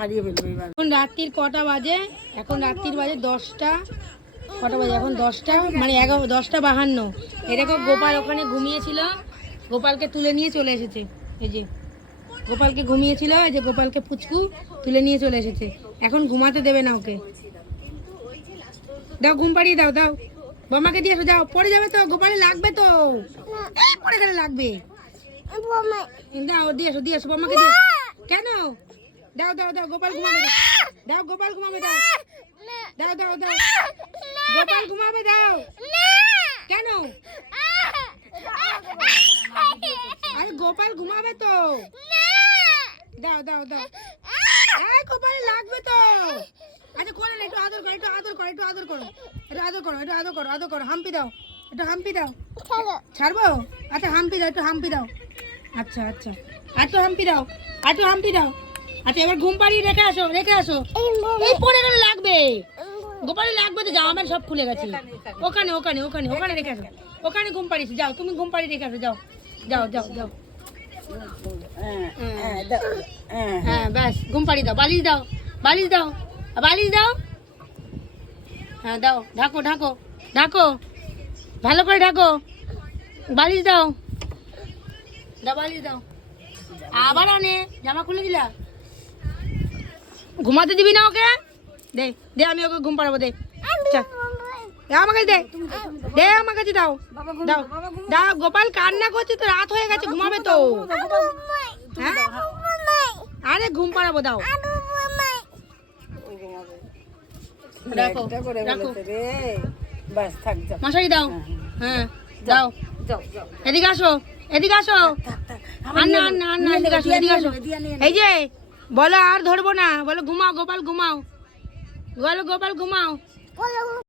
হারিয়ে ফেলবে এবার। এখন রাত্রির কটা বাজে? এখন রাত্রির বাজে দশটা কটা বাজে? এখন দশটা মানে এগারো দশটা বাহান্ন। এরকম গোপাল ওখানে ঘুমিয়েছিল। গোপালকে তুলে নিয়ে চলে এসেছে। এই যে গোপালকে ঘুমিয়েছিল এই যে গোপালকে পুচকু তুলে নিয়ে চলে এসেছে। এখন ঘুমাতে দেবে না ওকে। দাও ঘুম পাড়িয়ে দাও দাও। বামাকে দিয়ে এসো যাও। পড়ে যাবে তো গোপালে লাগবে তো। পড়ে গেলে লাগবে। দাও দিয়ে এসো দিয়ে এসো বামাকে দিয়ে কেন? দাও দাও দাও গোপাল ঘুমাবে দাও। গোপাল ঘুমাবে দাও। দাও দাও দাও। গোপাল ঘুমাবে দাও। কেন? আরে গোপাল ঘুমাবে তো। দাও দাও দাও। এই গোপাল লাগবে তো। আচ্ছা করে না, একটু আদর করো একটু আদর করো একটু আদর করো। একটু আদর করো একটু আদর করো আদর করো হাম্পি দাও একটু হাম্পি দাও। ছাড়বো? আচ্ছা হাম্পি দাও একটু হাম্পি দাও। আচ্ছা আচ্ছা। একটু হাম্পি দাও একটু হাম্পি দাও। আচ্ছা এবার ঘুম পাড়িয়ে রেখে আসো রেখে আসো। এই পড়ে গেলে লাগবে। গোপালে লাগবে তো জামা প্যান্ট সব খুলে গেছে। ওখানে ওখানে ওখানে ওখানে রেখে আসো। ওখানে ঘুম পাড়িয়েছি, যাও, তুমি ঘুম পাড়িয়ে রেখে আসো, যাও। যাও যাও যাও। হ্যাঁ ব্যাস, ঘুম পাড়িয়ে দাও। বালিশ দাও বালিশ দাও বালিশ দাও। হ্যাঁ দাও, ঢাকো ঢাকো ঢাকো। ভালো করে ঢাকো। বালিশ দাও। দাও, বালিশ দাও। আবার আনে, জামা খুলে দিলা? ঘুমাতে দিবি না ওকে? দে দে আমি ওকে ঘুম পাড়াবো দে। আমার কাছে দে। দে আমার কাছে দাও। দাও। দাও গোপাল কান্না করছে তো রাত হয়ে গেছে ঘুমাবে তো। হ্যাঁ? আরে ঘুম পাড়াবো দাও। মশারি দাও। হ্যাঁ দাও। যাও যাও। এদিকে আসো এদিকে আসো। আর না আর না এদিকে আসো এদিকে আসো। এই যে বলো আর ধরবো না। বলো ঘুমাও গোপাল ঘুমাও। বলো গোপাল ঘুমাও।